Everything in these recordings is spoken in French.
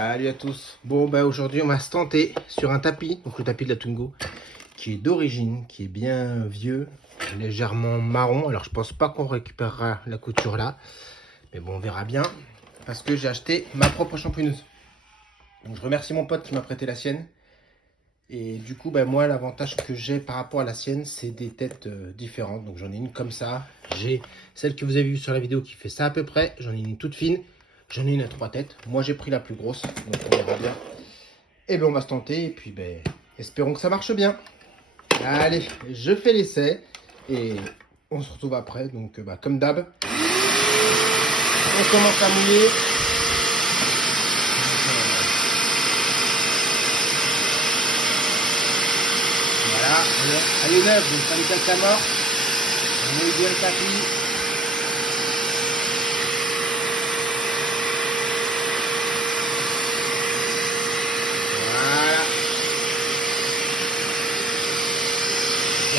Salut à tous. Bon bah aujourd'hui on va se tenter sur un tapis, donc le tapis de la Tungo, qui est d'origine, qui est bien vieux, légèrement marron. Alors je pense pas qu'on récupérera la couture là, mais bon on verra bien, parce que j'ai acheté ma propre champouineuse. Donc je remercie mon pote qui m'a prêté la sienne. Et du coup bah moi l'avantage que j'ai par rapport à la sienne, c'est des têtes différentes. Donc j'en ai une comme ça, j'ai celle que vous avez vue sur la vidéo qui fait ça à peu près, j'en ai une toute fine. J'en ai une à 3 têtes. Moi, j'ai pris la plus grosse. Donc, on verra bien. Et bien, on va se tenter. Et puis, ben, espérons que ça marche bien. Allez, je fais l'essai. Et on se retrouve après. Donc, bah, comme d'hab, on commence à mouiller. Voilà. Elle est neuve. Donc, ça me casse la mort. On mouille bien le tapis.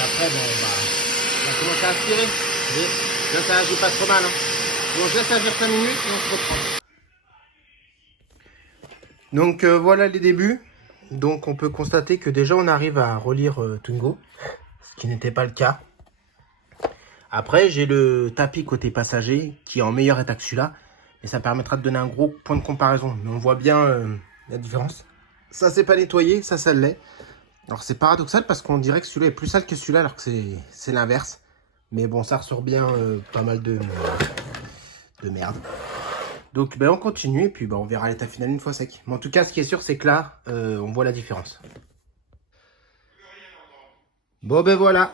Après, bon, on va commencer à aspirer. Là, ça agit pas trop mal. Hein. Bon, je laisse agir 5 minutes et on se reprend. Donc, voilà les débuts. Donc, on peut constater que déjà, on arrive à relire Tungo, ce qui n'était pas le cas. Après, j'ai le tapis côté passager qui est en meilleur état que celui-là. Et ça permettra de donner un gros point de comparaison. Mais on voit bien la différence. Ça, c'est pas nettoyé, ça l'est. Alors c'est paradoxal parce qu'on dirait que celui-là est plus sale que celui-là alors que c'est l'inverse. Mais bon, ça ressort bien pas mal de merde. Donc ben, on continue et puis ben, on verra l'état final une fois sec. Mais en tout cas, ce qui est sûr, c'est que là, on voit la différence. Bon ben voilà.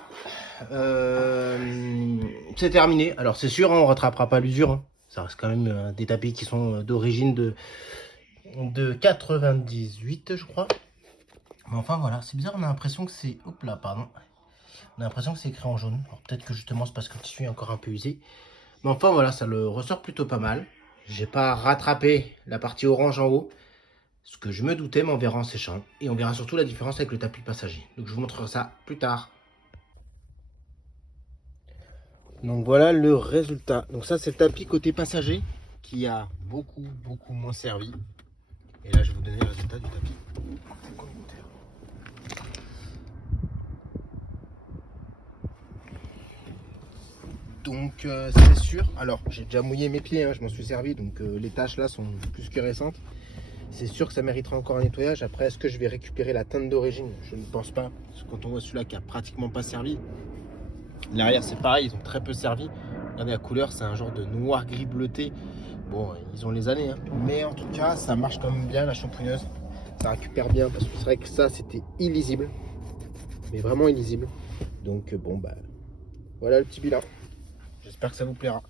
C'est terminé. Alors c'est sûr, hein, on rattrapera pas l'usure. Hein. Ça reste quand même des tapis qui sont d'origine de 98, je crois. Mais enfin voilà, c'est bizarre, on a l'impression que c'est... Hop là, pardon. On a l'impression que c'est écrit en jaune. Alors peut-être que justement c'est parce que le tissu est encore un peu usé. Mais enfin voilà, ça le ressort plutôt pas mal. J'ai pas rattrapé la partie orange en haut. Ce que je me doutais, mais on verra en séchant. Et on verra surtout la différence avec le tapis passager. Donc je vous montrerai ça plus tard. Donc voilà le résultat. Donc ça c'est le tapis côté passager qui a beaucoup moins servi. Et là je vais vous donner le résultat du tapis. Donc c'est sûr, alors j'ai déjà mouillé mes pieds, hein, je m'en suis servi, donc les taches là sont plus que récentes. C'est sûr que ça méritera encore un nettoyage. Après, est-ce que je vais récupérer la teinte d'origine? Je ne pense pas, parce que quand on voit celui-là qui a pratiquement pas servi, l'arrière c'est pareil, ils ont très peu servi. Regardez la couleur, c'est un genre de noir gris bleuté. Bon, ils ont les années, hein. Mais en tout cas, ça marche quand même bien la champouineuse. Ça récupère bien, parce que c'est vrai que ça c'était illisible, mais vraiment illisible. Donc bon, bah voilà le petit bilan. J'espère que ça vous plaira.